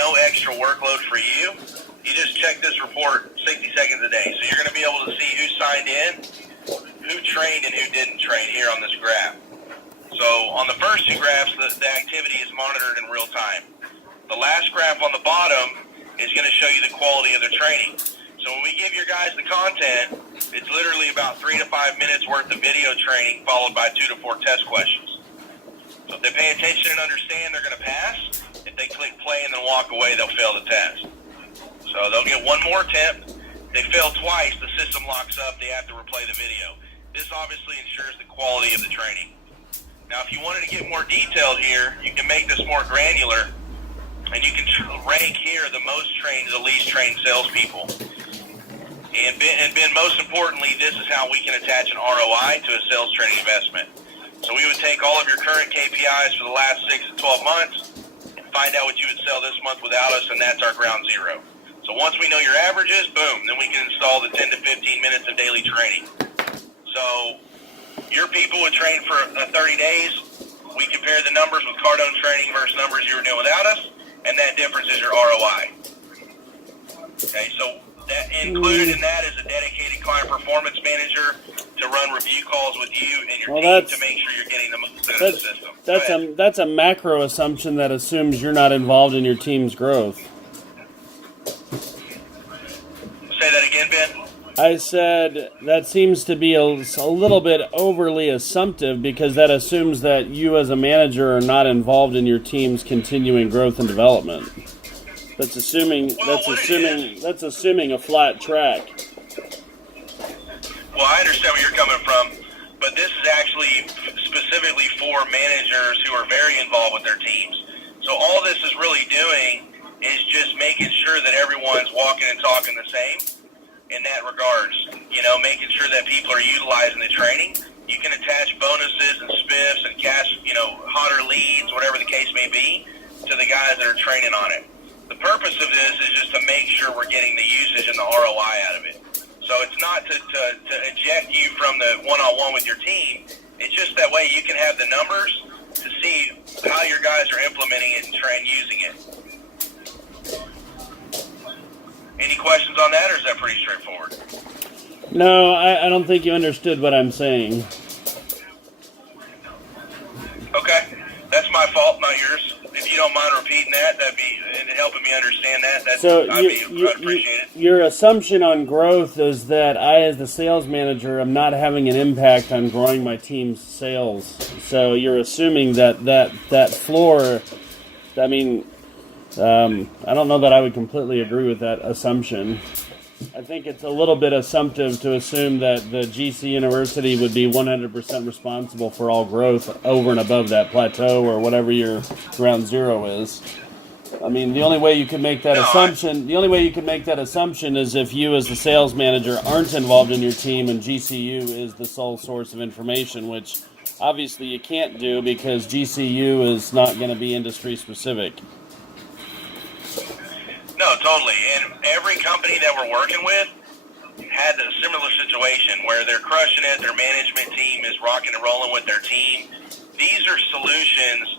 no extra workload for you. You just check this report 60 seconds a day. So you're going to be able to see who signed in, who trained, and who didn't train here on this graph. So on the first two graphs, the activity is monitored in real time. The last graph on the bottom is going to show you the quality of the training. So when we give your guys the content, it's literally about 3 to 5 minutes worth of video training followed by 2 to 4 test questions. So if they pay attention and understand, they're going to pass. If they click play and then walk away, they'll fail the test. So they'll get one more attempt. If they fail twice, the system locks up. They have to replay the video. This obviously ensures the quality of the training. Now, if you wanted to get more detailed here, you can make this more granular, and you can rank here the most trained to the least trained salespeople. And Ben, most importantly, this is how we can attach an ROI to a sales training investment. So we would take all of your current KPIs for the last 6 to 12 months and find out what you would sell this month without us, and that's our ground zero. So once we know your averages, boom, then we can install the 10 to 15 minutes of daily training. So your people would train for 30 days. We compare the numbers with Cardone training versus numbers you were doing without us, and that difference is your ROI. Okay, so that included in that is a dedicated client performance manager to run review calls with you and your team to make sure you're getting the most out of the system. That's a macro assumption that assumes you're not involved in your team's growth. Say that again, Ben? I said that seems to be a little bit overly assumptive because that assumes that you as a manager are not involved in your team's continuing growth and development. That's assuming a flat track. Well, I understand where you're coming from, but this is actually specifically for managers who are very involved with their teams. So all this is really doing is just making sure that everyone's walking and talking the same. In that regards, making sure that people are utilizing the training. You can attach bonuses and spiffs and cash, hotter leads, whatever the case may be, to the guys that are training on it. The purpose of this is just to make sure we're getting the usage and the ROI out of it. So it's not to eject you from the one-on-one with your team. It's just that way you can have the numbers to see how your guys are implementing it and using it. Any questions on that, or is that pretty straightforward? No, I don't think you understood what I'm saying. Okay. That's my fault, not yours. If you don't mind repeating that, that'd be helping me understand that. I'd appreciate it. Your assumption on growth is that I, as the sales manager, am not having an impact on growing my team's sales. So you're assuming that floor, I don't know that I would completely agree with that assumption. I think it's a little bit assumptive to assume that the GC University would be 100% responsible for all growth over and above that plateau or whatever your ground zero is. The only way you can make that assumption is if you as the sales manager aren't involved in your team and GCU is the sole source of information, which obviously you can't do because GCU is not going to be industry specific. No, totally. And every company that we're working with had a similar situation where they're crushing it, their management team is rocking and rolling with their team. These are solutions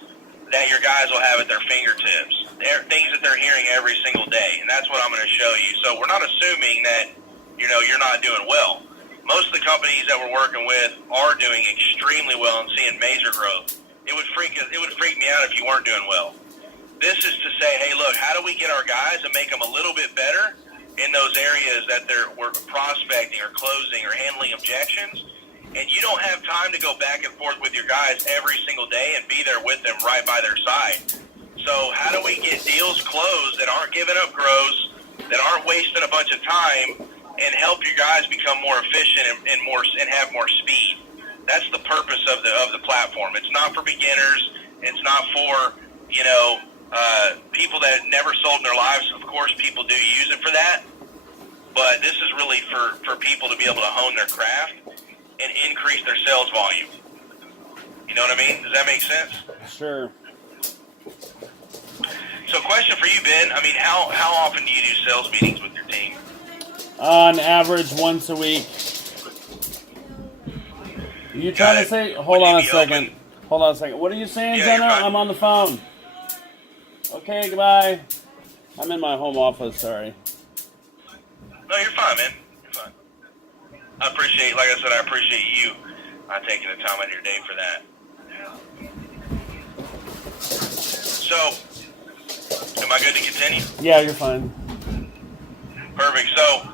that your guys will have at their fingertips. They're things that they're hearing every single day, and that's what I'm going to show you. So we're not assuming that, you're not doing well. Most of the companies that we're working with are doing extremely well and seeing major growth. It would freak me out if you weren't doing well. This is to say, hey, look, how do we get our guys and make them a little bit better in those areas that we're prospecting or closing or handling objections? And you don't have time to go back and forth with your guys every single day and be there with them right by their side. So how do we get deals closed that aren't giving up gross, that aren't wasting a bunch of time, and help your guys become more efficient and have more speed? That's the purpose of the platform. It's not for beginners. It's not for people that never sold in their lives. Of course, people do use it for that, but this is really for people to be able to hone their craft and increase their sales volume. You know what I mean? Does that make sense? Sure. So, question for you, Ben. How often do you do sales meetings with your team? On average, once a week. Are you trying to say? Hold on a second. What are you saying, Jenna? I'm on the phone. Okay, goodbye. I'm in my home office, sorry. No, you're fine, man. You're fine. I appreciate, like I said, I appreciate you taking the time out of your day for that. So, am I good to continue? Yeah, you're fine. Perfect. So,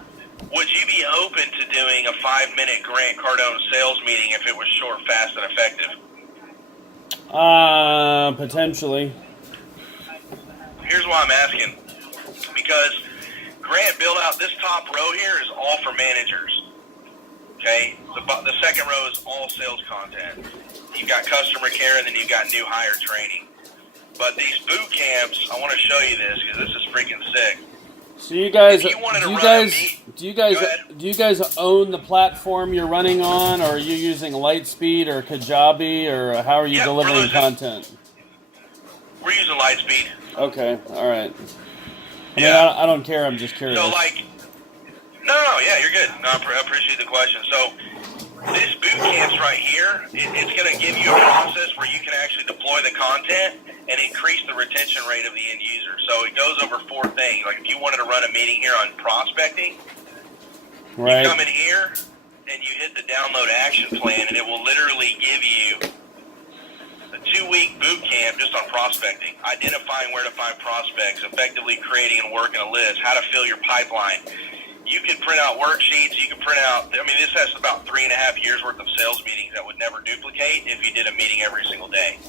would you be open to doing a 5-minute Grant Cardone sales meeting if it was short, fast, and effective? Potentially. Here's why I'm asking. Because Grant built out this top row here is all for managers. Okay? The second row is all sales content. You've got customer care, and then you've got new hire training. But these boot camps, I want to show you this because this is freaking sick. So you guys, If you wanted to do you guys own the platform you're running on, or are you using Lightspeed or Kajabi, or how are you delivering content? We're using Lightspeed. Okay, all right. I Yeah. mean, I don't care. I'm just curious. So, like, no, yeah, you're good. No, I appreciate the question. So, this boot camps right here, it's going to give you a process where you can actually deploy the content and increase the retention rate of the end user. So, it goes over 4 things. Like, if you wanted to run a meeting here on prospecting, right. You come in here and you hit the download action plan, and it will literally give you a 2-week boot camp just on prospecting, identifying where to find prospects, effectively creating and working a list, how to fill your pipeline. You can print out worksheets. You can print out, I mean, this has about 3.5 years worth of sales meetings that would never duplicate if you did a meeting every single day.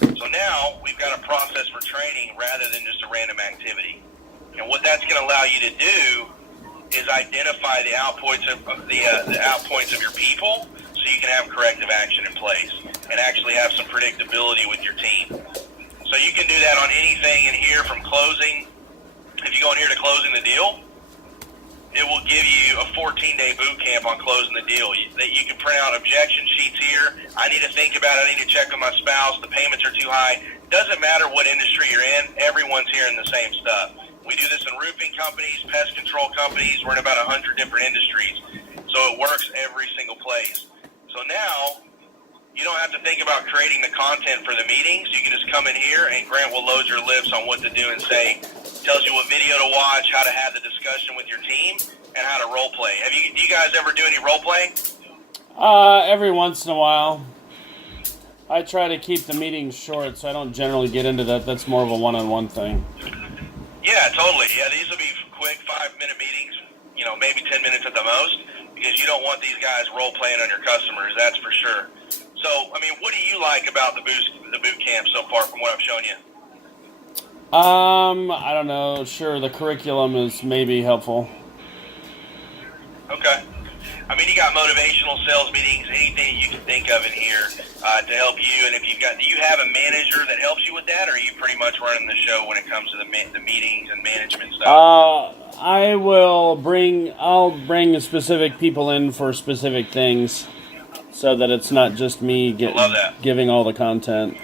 So now we've got a process for training rather than just a random activity. And what that's going to allow you to do is identify the outpoints of the outpoints of your people, so you can have corrective action in place and actually have some predictability with your team. So you can do that on anything in here from closing. If you go in here to closing the deal, it will give you a 14-day boot camp on closing the deal. That you can print out objection sheets here. I need to think about it. I need to check with my spouse. The payments are too high. Doesn't matter what industry you're in. Everyone's hearing the same stuff. We do this in roofing companies, pest control companies. We're in about 100 different industries. So it works every single place. So now you don't have to think about creating the content for the meetings. You can just come in here and Grant will load your lips on what to do and say. Tells you what video to watch, how to have the discussion with your team, and how to role play. Do you guys ever do any role playing? Every once in a while. I try to keep the meetings short, so I don't generally get into that. That's more of a one-on-one thing. Yeah, totally. Yeah, these will be quick 5-minute meetings, maybe 10 minutes at the most, because you don't want these guys role playing on your customers, that's for sure. So, I mean, what do you like about the boot camp so far from what I've shown you? I don't know. Sure, the curriculum is maybe helpful. Okay. I mean, you got motivational sales meetings, anything you can think of in here to help you. And if do you have a manager that helps you with that, or are you pretty much running the show when it comes to the meetings and management stuff? I'll bring specific people in for specific things, so that it's not just me giving all the content.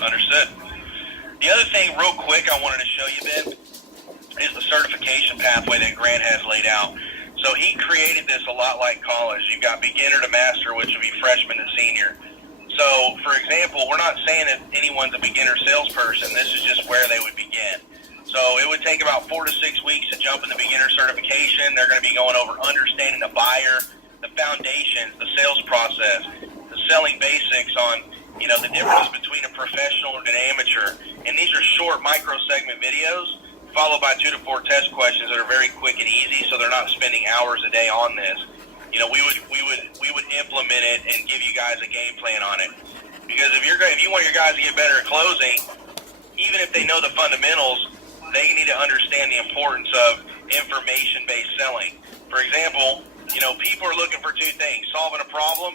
Understood. The other thing, real quick, I wanted to show you, Ben, is the certification pathway that Grant has laid out. So he created this a lot like college. You've got beginner to master, which would be freshman to senior. So, for example, we're not saying that anyone's a beginner salesperson. This is just where they would begin. So it would take about 4 to 6 weeks to jump in the beginner certification. They're going to be going over understanding the buyer, the foundations, the sales process, the selling basics on the difference between a professional and an amateur. And these are short micro-segment videos followed by 2 to 4 test questions that are very quick and easy, so they're not spending hours a day on this. We would implement it and give you guys a game plan on it. Because if you want your guys to get better at closing, even if they know the fundamentals, they need to understand the importance of information-based selling. For example, people are looking for 2 things: solving a problem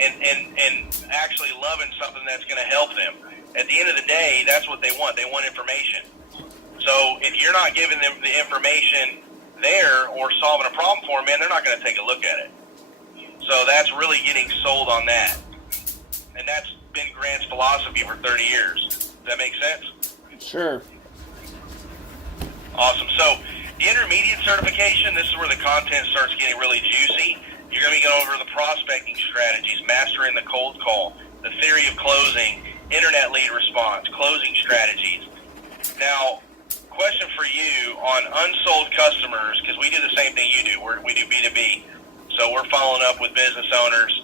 and actually loving something that's going to help them. At the end of the day, that's what they want. They want information. So if you're not giving them the information there or solving a problem for them, man, they're not going to take a look at it. So that's really getting sold on that. And that's been Grant's philosophy for 30 years. Does that make sense? Sure. Awesome. So the intermediate certification, this is where the content starts getting really juicy. You're going to be going over the prospecting strategies, mastering the cold call, the theory of closing, internet lead response, closing strategies. Now, question for you on unsold customers, because we do the same thing you do. We do B2B. So we're following up with business owners.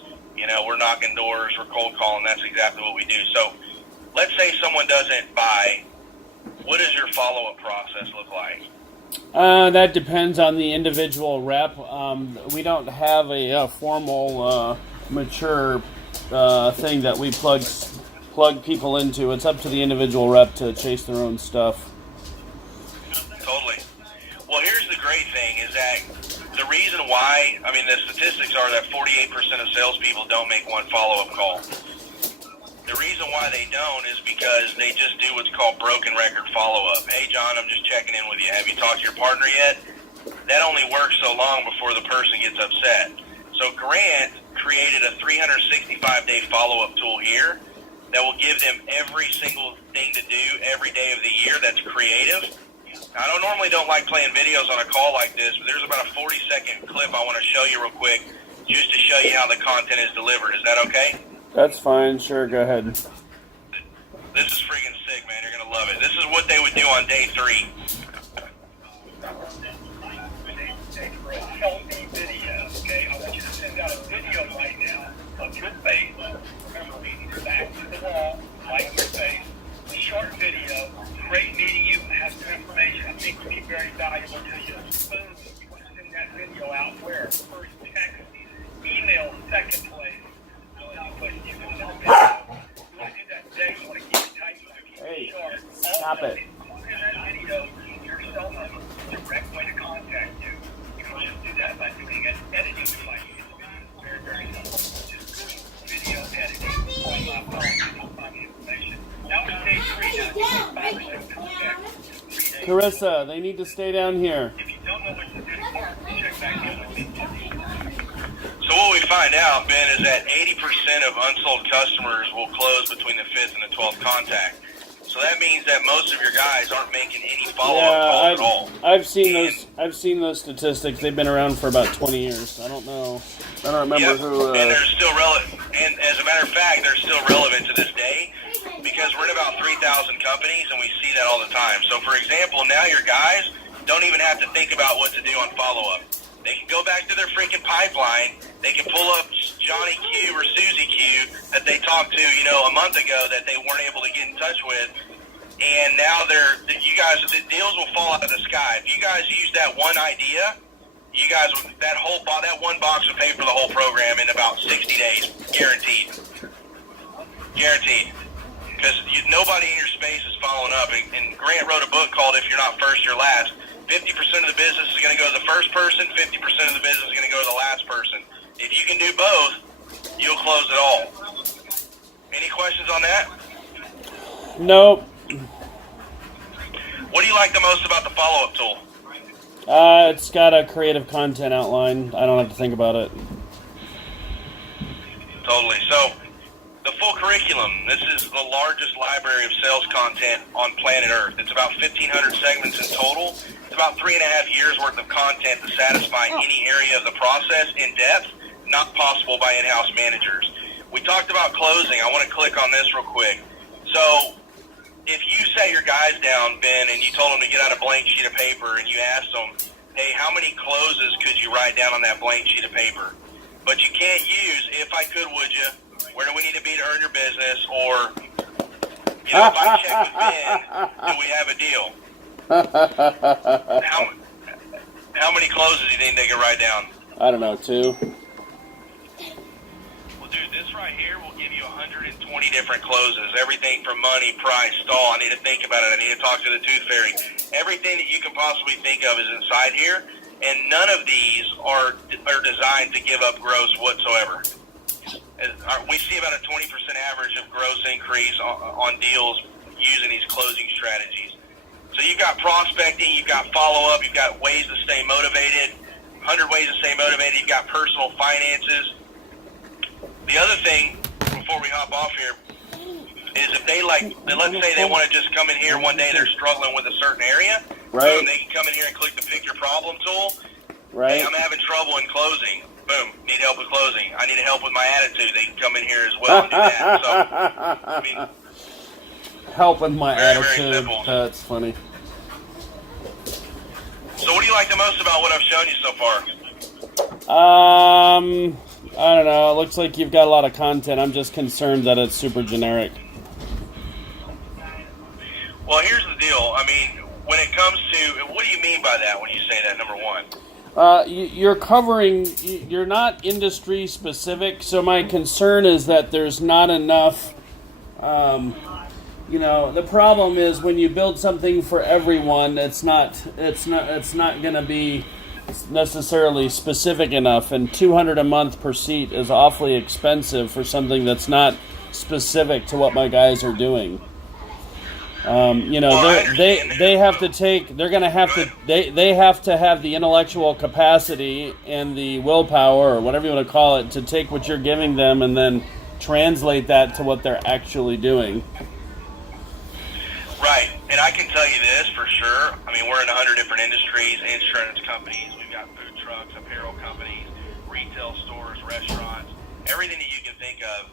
We're knocking doors, we're cold calling. That's exactly what we do. So let's say someone doesn't buy. What does your follow-up process look like? That depends on the individual rep. We don't have a formal, mature thing that we plug people into. It's up to the individual rep to chase their own stuff. Totally. Well, here's the great thing is that the reason why, the statistics are that 48% of salespeople don't make one follow-up call. The reason why they don't is because they just do what's called broken record follow-up. Hey, John, I'm just checking in with you. Have you talked to your partner yet? That only works so long before the person gets upset. So Grant created a 365-day follow-up tool here that will give them every single thing to do every day of the year that's creative. I don't like playing videos on a call like this, but there's about a 40-second clip I want to show you real quick just to show you how the content is delivered. Is that okay? That's fine. Sure, go ahead. This is freaking sick, man. You're going to love it. This is what they would do on day 3. Selfie video, okay? I want you to send out a video right now of your face. Remember, back to the wall, like your face. A short video. Great meeting you. Has some information I think would be very valuable to you. Boom. You want to send that video out where? First text, email, second place. But you can send a video. You want to do that today. You want to keep it tight. You want to keep it short. Stop it. Include in that video your cell number, direct way to contact you. You can just do that by doing an editing device. It's very, very simple. Just Google video editing on my phone and you'll find the information. Now it's day 3. Now you get 5% contact. 3 days. Carissa, they need to stay down here. If you don't know what to do tomorrow, check back in with me. So what we find out, Ben, is that 80% of unsold customers will close between the 5th and the 12th contact. So that means that most of your guys aren't making any follow-up calls at all. I've seen those statistics. They've been around for about 20 years. I don't remember who. And they're still relevant. And as a matter of fact, they're still relevant to this day because we're in about 3,000 companies, and we see that all the time. So, for example, now your guys don't even have to think about what to do on follow-up. They can go back to their freaking pipeline. They can pull up Johnny Q or Susie Q that they talked to, a month ago that they weren't able to get in touch with. And now the deals will fall out of the sky. If you guys use that one idea, you guys, that one box will pay for the whole program in about 60 days. Guaranteed. Guaranteed. Because nobody in your space is following up. And Grant wrote a book called If You're Not First, You're Last. 50% of the business is going to go to the first person, 50% of the business is going to go to the last person. If you can do both, you'll close it all. Any questions on that? Nope. What do you like the most about the follow-up tool? It's got a creative content outline. I don't have to think about it. Totally. So, the full curriculum, this is the largest library of sales content on planet Earth. It's about 1,500 segments in total. It's about 3.5 years worth of content to satisfy any area of the process in depth, not possible by in-house managers. We talked about closing. I want to click on this real quick. So, if you sat your guys down, Ben, and you told them to get out a blank sheet of paper and you asked them, hey, how many closes could you write down on that blank sheet of paper? But you can't use, if I could, would you? Where do we need to be to earn your business? Or, if I check with Ben, do we have a deal? How many closes do you think they can write down? I don't know, 2. Well, dude, this right here will give you 120 different closes. Everything from money, price, stall. I need to think about it. I need to talk to the tooth fairy. Everything that you can possibly think of is inside here, and none of these are designed to give up gross whatsoever. We see about a 20% average of gross increase on deals using these closing strategies. So you've got prospecting, you've got follow-up, you've got ways to stay motivated, 100 ways to stay motivated, you've got personal finances. The other thing, before we hop off here, is if let's say they want to just come in here one day, they're struggling with a certain area, right? Boom, they can come in here and click the Pick Your Problem tool. Right. Hey, I'm having trouble in closing. Boom, need help with closing. I need help with my attitude. They can come in here as well and do that. So, helping my Very, very attitude. simple. That's funny. So what do you like the most about what I've shown you so far? I don't know. It looks like you've got a lot of content. I'm just concerned that it's super generic. Well, here's the deal. I mean, when it comes to, what do you mean by that when you say that, number one? You're covering, you're not industry specific, so my concern is that there's not enough, the problem is when you build something for everyone, it's not going to be necessarily specific enough, and $200 a month per seat is awfully expensive for something that's not specific to what my guys are doing. They have to take. They're going to have to. They have to have the intellectual capacity and the willpower, or whatever you want to call it, to take what you're giving them and then translate that to what they're actually doing. Right, and I can tell you this for sure. I mean, we're in 100 different industries: insurance companies, we've got food trucks, apparel companies, retail stores, restaurants, everything that you can think of,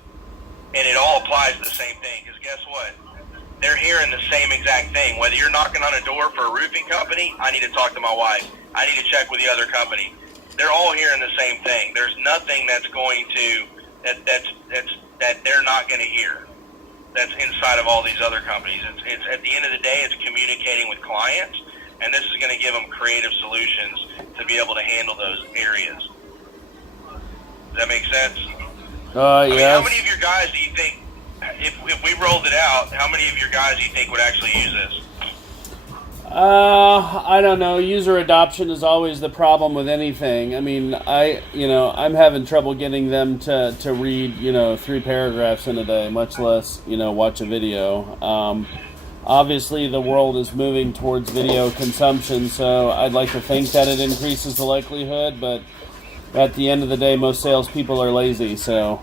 and it all applies to the same thing. Because guess what? They're hearing the same exact thing. Whether you're knocking on a door for a roofing company, I need to talk to my wife. I need to check with the other company. They're all hearing the same thing. There's nothing that's going to that they're not going to hear. That's inside of all these other companies. It's at the end of the day, it's communicating with clients, and this is going to give them creative solutions to be able to handle those areas. Does that make sense? I mean, how many of your guys do you think? If we rolled it out, how many of your guys do you think would actually use this? I don't know. User adoption is always the problem with anything. I mean, I'm having trouble getting them to read, 3 paragraphs in a day, much less, watch a video. Obviously, the world is moving towards video consumption, so I'd like to think that it increases the likelihood, but at the end of the day, most salespeople are lazy, so...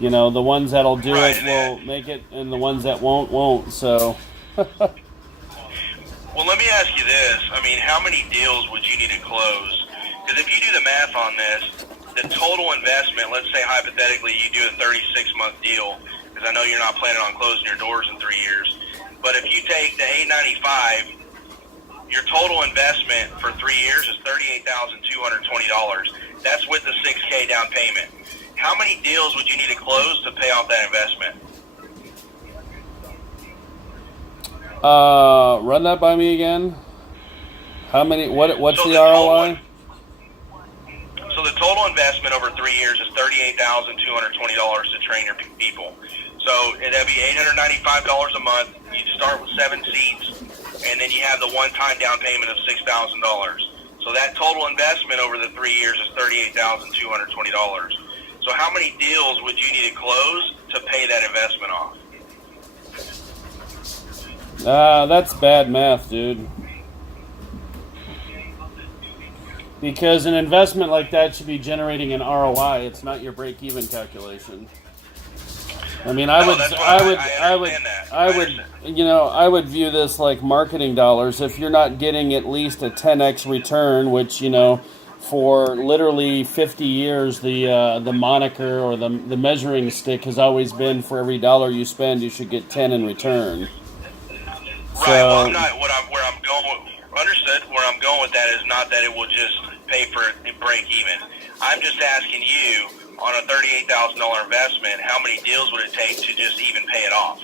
the ones that'll do it will make it, and the ones that won't, so... Well, let me ask you this. I mean, how many deals would you need to close? Because if you do the math on this, the total investment, let's say hypothetically you do a 36-month deal, because I know you're not planning on closing your doors in 3 years, but if you take the $895, your total investment for 3 years is $38,220. That's with the $6K down payment. How many deals would you need to close to pay off that investment? Run that by me again. How many? What's the ROI? So the total investment over 3 years is $38,220 to train your people. So that'd be $895 a month. You start with 7 seats, and then you have the one-time down payment of $6,000. So that total investment over the 3 years is $38,220. So how many deals would you need to close to pay that investment off? That's bad math, dude. Because an investment like that should be generating an ROI. It's not your break-even calculation. I mean, I would view this like marketing dollars. If you're not getting at least a 10x return, which, for literally 50 years, the moniker or the measuring stick has always been for every dollar you spend, you should get 10 in return. Right. Well, I'm not where I'm going. Understood. Where I'm going with that is not that it will just pay for it break even. I'm just asking you, on a $38,000 investment, how many deals would it take to just even pay it off?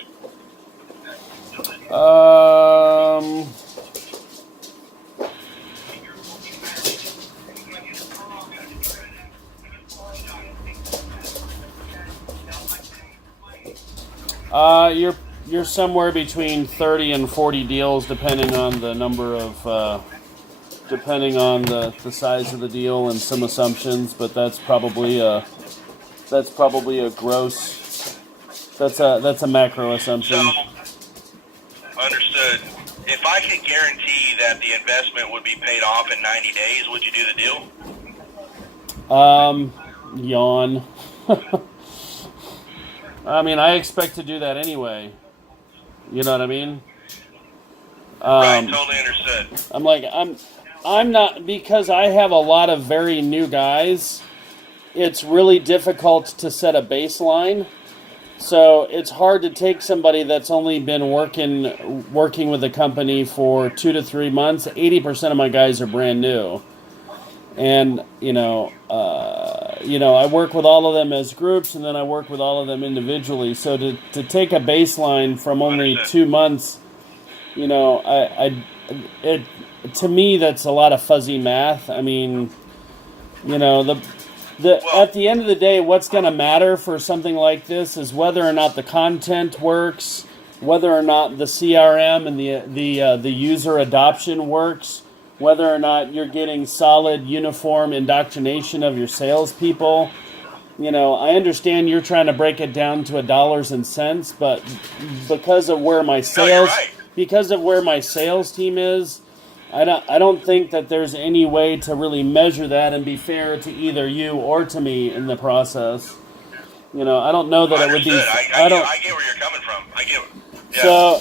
You're somewhere between 30 and 40 deals, depending on the number of, depending on the size of the deal and some assumptions. But that's probably a gross. That's a macro assumption. So, understood. If I could guarantee that the investment would be paid off in 90 days, would you do the deal? Yawn. I mean, I expect to do that anyway. You know what I mean? Right, totally understood. I'm not, because I have a lot of very new guys, it's really difficult to set a baseline. So it's hard to take somebody that's only been working with the company for 2 to 3 months. 80% of my guys are brand new, and I work with all of them as groups, and then I work with all of them individually. So to take a baseline from only Understood. 2 months, it to me that's a lot of fuzzy math. I mean, at the end of the day, what's going to matter for something like this is whether or not the content works, whether or not the CRM and the user adoption works, whether or not you're getting solid, uniform indoctrination of your salespeople. I understand you're trying to break it down to dollars and cents, but because of where my No, you're right. sales team is, I don't think that there's any way to really measure that and be fair to either you or to me in the process. I don't know that it would be. Understood. I get where you're coming from. I get. Yeah. So I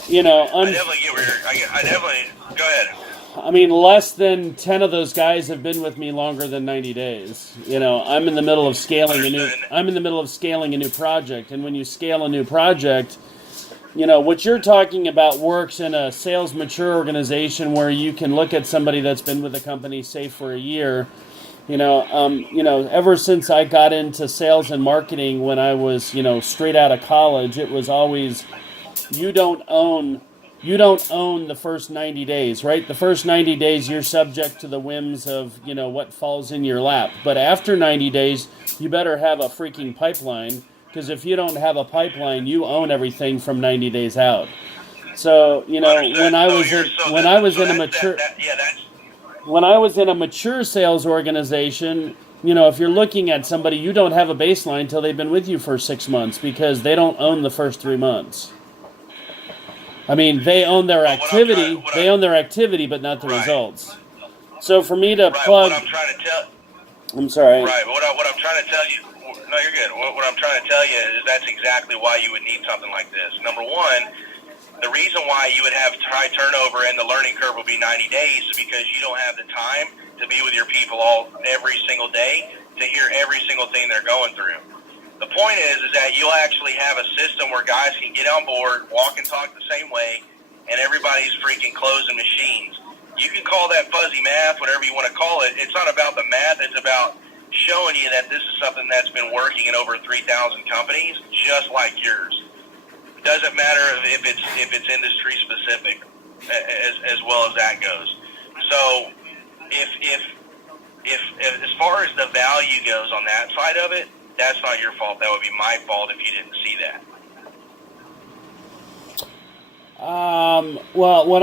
definitely get where you're. I definitely. Go ahead. I mean, less than 10 of those guys have been with me longer than 90 days. I'm in the middle of scaling a new project, and when you scale a new project, what you're talking about works in a sales mature organization where you can look at somebody that's been with the company, say, for a year. Ever since I got into sales and marketing when I was, straight out of college, it was always you don't own the first 90 days, right? The first 90 days you're subject to the whims of, what falls in your lap. But after 90 days, you better have a freaking pipeline, because if you don't have a pipeline, you own everything from 90 days out. So, when I was in a mature sales organization, if you're looking at somebody, you don't have a baseline until they've been with you for 6 months, because they don't own the first 3 months. I mean, they own their activity. They own their activity, but not the results. So for me to plug, what I'm trying to tell. I'm sorry. Right. What I'm trying to tell you. No, you're good. What I'm trying to tell you is that's exactly why you would need something like this. Number one, the reason why you would have high turnover and the learning curve will be 90 days is because you don't have the time to be with your people every single day to hear every single thing they're going through. The point is that you'll actually have a system where guys can get on board, walk and talk the same way, and everybody's freaking closing machines. You can call that fuzzy math, whatever you want to call it. It's not about the math. It's about showing you that this is something that's been working in over 3,000 companies, just like yours. It doesn't matter if it's industry specific, as well as that goes. So, if as far as the value goes on that side of it, that's not your fault. That would be my fault if you didn't see that. Well,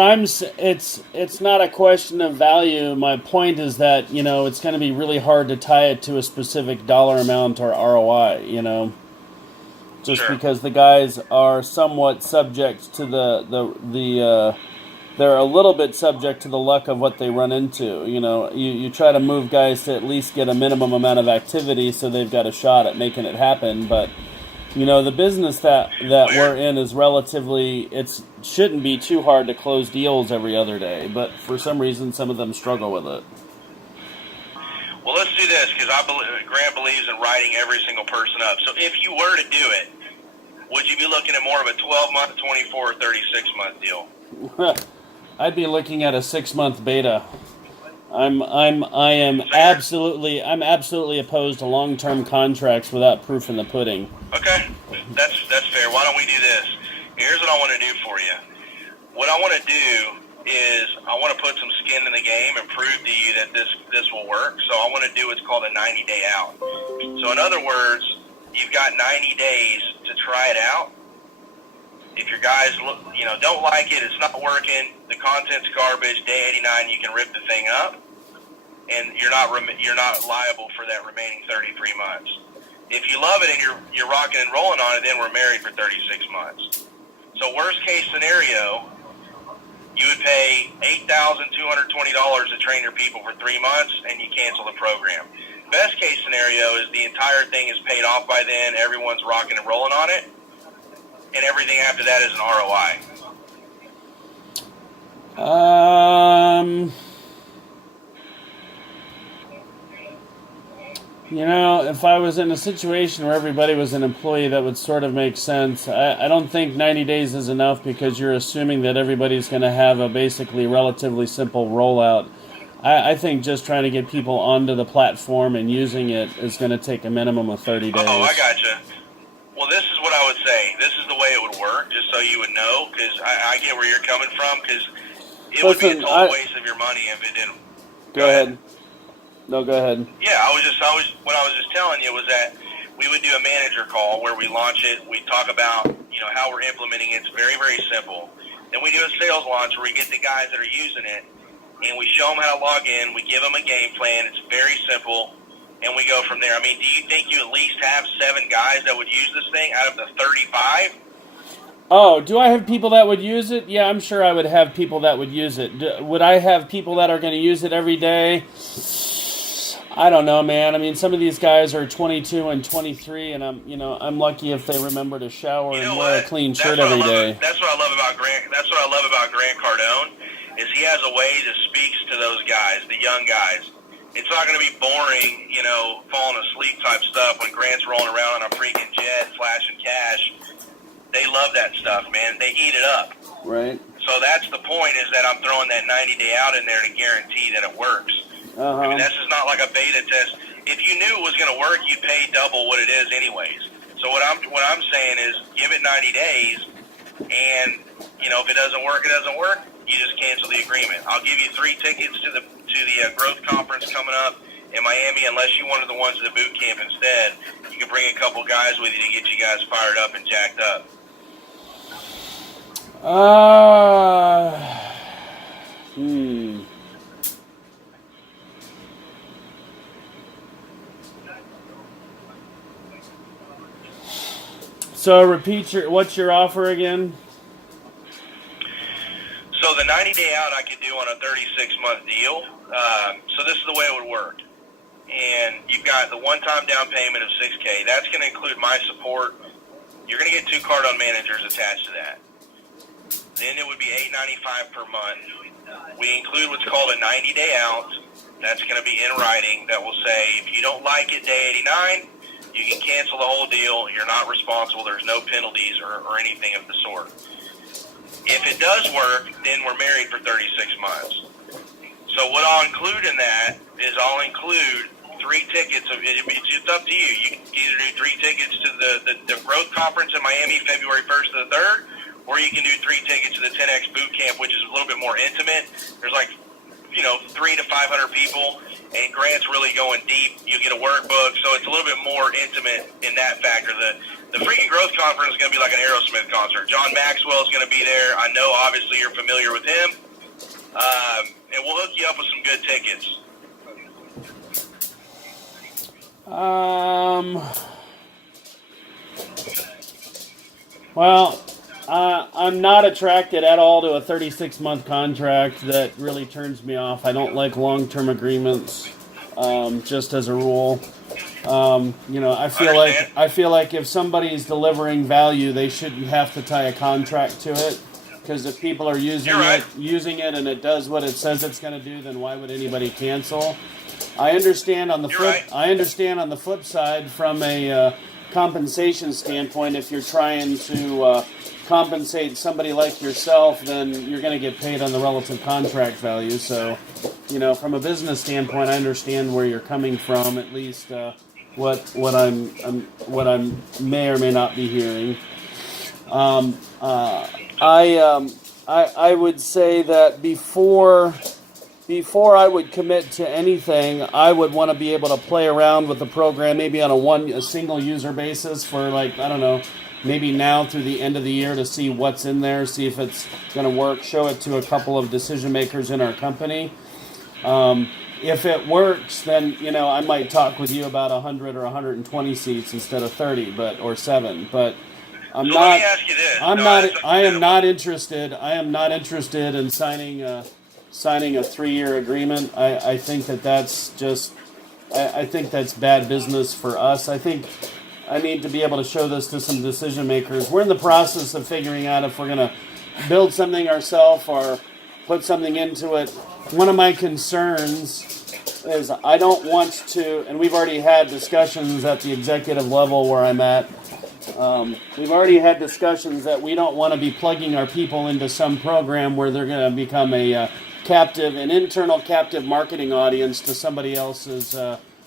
it's not a question of value. My point is that, it's going to be really hard to tie it to a specific dollar amount or ROI, just Sure. because the guys are somewhat subject to they're a little bit subject to the luck of what they run into. You try to move guys to at least get a minimum amount of activity so they've got a shot at making it happen. But, the business that we're in is it shouldn't be too hard to close deals every other day. But for some reason, some of them struggle with it. Well, let's do this, because Grant believes in writing every single person up. So if you were to do it, would you be looking at more of a 12-month, 24, or 36-month deal? I'd be looking at a 6-month beta. I'm absolutely opposed to long-term contracts without proof in the pudding. Okay, that's fair. Why don't we do this? Here's what I want to do for you. What I want to do is I want to put some skin in the game and prove to you that this will work. So I want to do what's called a 90-day out. So in other words, you've got 90 days to try it out. If your guys don't like it, it's not working, the content's garbage, day 89 you can rip the thing up, and you're not liable for that remaining 33 months. If you love it and you're rocking and rolling on it, then we're married for 36 months. So worst case scenario, you would pay $8,220 to train your people for 3 months, and you cancel the program. Best case scenario is the entire thing is paid off by then, everyone's rocking and rolling on it, and everything after that is an ROI. if I was in a situation where everybody was an employee, that would sort of make sense. I don't think 90 days is enough because you're assuming that everybody's going to have a basically relatively simple rollout. I think just trying to get people onto the platform and using it is going to take a minimum of 30 days. Oh, I gotcha. Well, this is what I would say. This is the way it would work, just so you would know, because I get where you're coming from, because it would be a total waste of your money if it didn't. Go ahead. No, go ahead. Yeah, what I was just telling you was that we would do a manager call where we launch it. We talk about, how we're implementing it. It's very, very simple. Then we do a sales launch where we get the guys that are using it, and we show them how to log in. We give them a game plan. It's very simple, and we go from there. I mean, do you think you at least have 7 guys that would use this thing out of the 35? Oh, do I have people that would use it? Yeah, I'm sure I would have people that would use it. Would I have people that are going to use it every day? I don't know, man. I mean, some of these guys are 22 and 23, and I'm lucky if they remember to shower and wear a clean shirt every day. That's what I love about Grant. That's what I love about Grant Cardone, is he has a way that speaks to those guys, the young guys. It's not going to be boring, falling asleep type stuff when Grant's rolling around on a freaking jet, flashing cash. They love that stuff, man. They eat it up. Right. So that's the point, is that I'm throwing that 90-day out in there to guarantee that it works. I mean, this is not like a beta test. If you knew it was going to work, you'd pay double what it is anyways. So what I'm saying is, give it 90 days, and if it doesn't work, it doesn't work. You just cancel the agreement. I'll give you 3 tickets to the growth conference coming up in Miami. Unless you wanted the ones at the boot camp instead, you can bring a couple guys with you to get you guys fired up and jacked up. So what's your offer again? So the 90-day out I could do on a 36-month deal. So this is the way it would work. And you've got the one-time down payment of $6K. That's going to include my support. You're going to get 2 Cardone managers attached to that. Then it would be $895 per month. We include what's called a 90-day out. That's going to be in writing. That will say, if you don't like it day 89, you can cancel the whole deal. You're not responsible. There's no penalties or anything of the sort. If it does work, then we're married for 36 months. So what I'll include in that is I'll include 3 tickets. It's up to you. You can either do 3 tickets to the growth conference in Miami, February 1st to the 3rd, or you can do 3 tickets to the 10X boot camp, which is a little bit more intimate. There's 300 to 500 people, and Grant's really going deep. You get a workbook, so it's a little bit more intimate in that factor. The freaking growth conference is going to be like an Aerosmith concert. John Maxwell is going to be there. I know, obviously, you're familiar with him. And we'll hook you up with some good tickets. Well, I'm not attracted at all to a 36-month contract. That really turns me off. I don't like long-term agreements, just as a rule. I feel like if somebody's delivering value, they shouldn't have to tie a contract to it. Because if people are using it, and it does what it says it's going to do, then why would anybody cancel? I understand on the flip side, from a compensation standpoint, if you're trying to compensate somebody like yourself, then you're going to get paid on the relative contract value. So, from a business standpoint, I understand where you're coming from. At least what I may or may not be hearing. I would say that before I would commit to anything, I would want to be able to play around with the program, maybe on a single user basis for maybe now through the end of the year, to see what's in there, see if it's going to work, show it to a couple of decision makers in our company. If it works, then I might talk with you about 100 or 120 seats instead of 30, or 7, but. Let me ask you this. I am not interested in signing a 3-year agreement. I think that's bad business for us. I think I need to be able to show this to some decision makers. We're in the process of figuring out if we're going to build something ourselves or put something into it. One of my concerns is I don't want to, and we've already had discussions at the executive level where I'm at. We've already had discussions that we don't want to be plugging our people into some program where they're going to become an internal captive marketing audience to somebody else's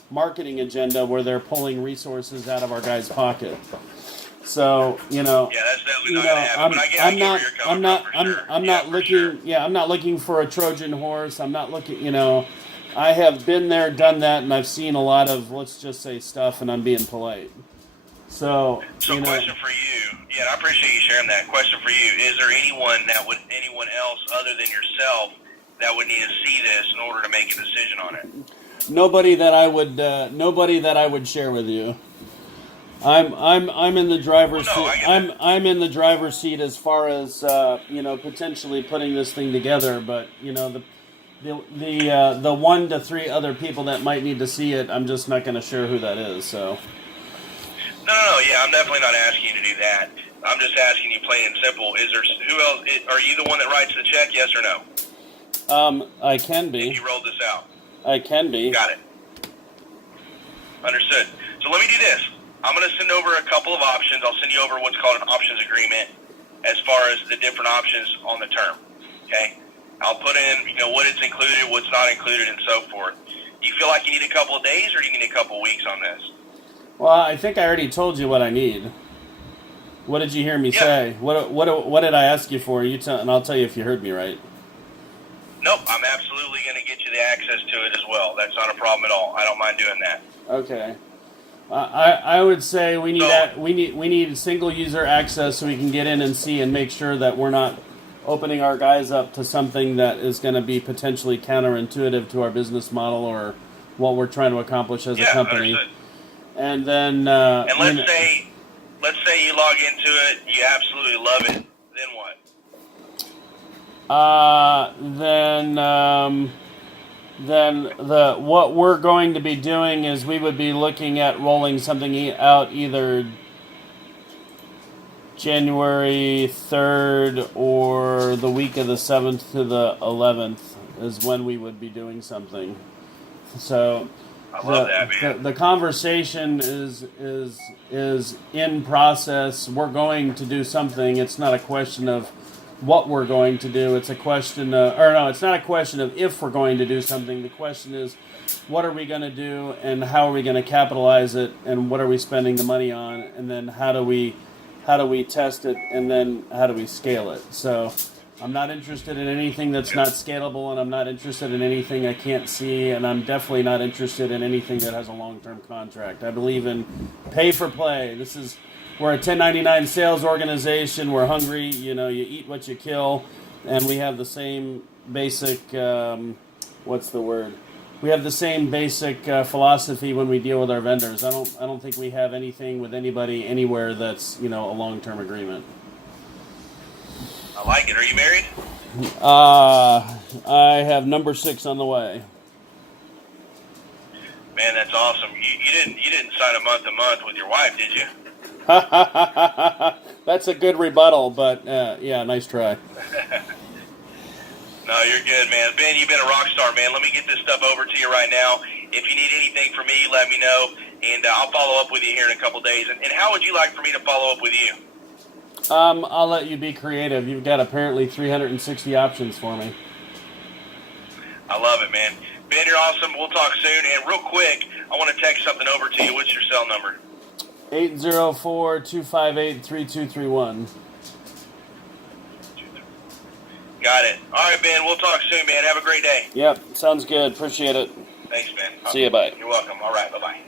marketing agenda where they're pulling resources out of our guys' pocket. So Yeah, that's definitely not gonna happen. But I get where you're coming from for sure. I'm not looking. Yeah, I'm not looking for a Trojan horse. I'm not looking. I have been there, done that, and I've seen a lot of, let's just say, stuff, and I'm being polite. So question for you. Yeah, I appreciate you sharing that. Question for you: is there anyone else other than yourself that would need to see this in order to make a decision on it? Nobody that I would share with you. I'm in the driver's seat. I'm in the driver's seat as far as potentially putting this thing together. But the 1 to 3 other people that might need to see it, I'm just not going to share who that is. So. No. Yeah, I'm definitely not asking you to do that. I'm just asking you, plain and simple. Is there who else? Are you the one that writes the check? Yes or no? I can be. If you rolled this out. I can be. Got it. Understood. So let me do this. I'm going to send over a couple of options. I'll send you over what's called an options agreement as far as the different options on the term. Okay? I'll put in, what it's included, what's not included, and so forth. Do you feel like you need a couple of days or do you need a couple of weeks on this? Well, I think I already told you what I need. What did you hear me say? What did I ask you for? And I'll tell you if you heard me right. Nope, I'm absolutely going to get you the access to it as well. That's not a problem at all. I don't mind doing that. Okay. I would say we need single user access so we can get in and see and make sure that we're not opening our guys up to something that is going to be potentially counterintuitive to our business model or what we're trying to accomplish as a company. Understood. And then let's say you log into it, you absolutely love it. Then what? Then what we're going to be doing is we would be looking at rolling something out either January 3rd or the week of the 7th to the 11th is when we would be doing something. So I love that, man. The conversation is in process. We're going to do something. It's not a question of what we're going to do. It's a question it's not a question of if we're going to do something. The question is, what are we going to do and how are we going to capitalize it and what are we spending the money on and then how do we test it and then how do we scale it. So I'm not interested in anything that's not scalable and I'm not interested in anything I can't see and I'm definitely not interested in anything that has a long-term contract. I believe in pay for play. We're a 1099 sales organization. We're hungry. You eat what you kill. And we have the same basic, We have the same basic philosophy when we deal with our vendors. I don't think we have anything with anybody anywhere that's, a long-term agreement. I like it. Are you married? I have number 6 on the way. Man, that's awesome. You didn't sign a month to month with your wife, did you? That's a good rebuttal, but nice try. No, you're good, man. Ben, you've been a rock star, man. Let me get this stuff over to you right now. If you need anything from me, let me know, and I'll follow up with you here in a couple days. And how would you like for me to follow up with you? I'll let you be creative. You've got apparently 360 options for me. I love it, man. Ben, you're awesome. We'll talk soon. And real quick, I want to text something over to you. What's your cell number? 804-258-3231. Got it. All right, Ben. We'll talk soon, man. Have a great day. Yep. Sounds good. Appreciate it. Thanks, Ben. See you. Bye. You're welcome. All right. Bye-bye.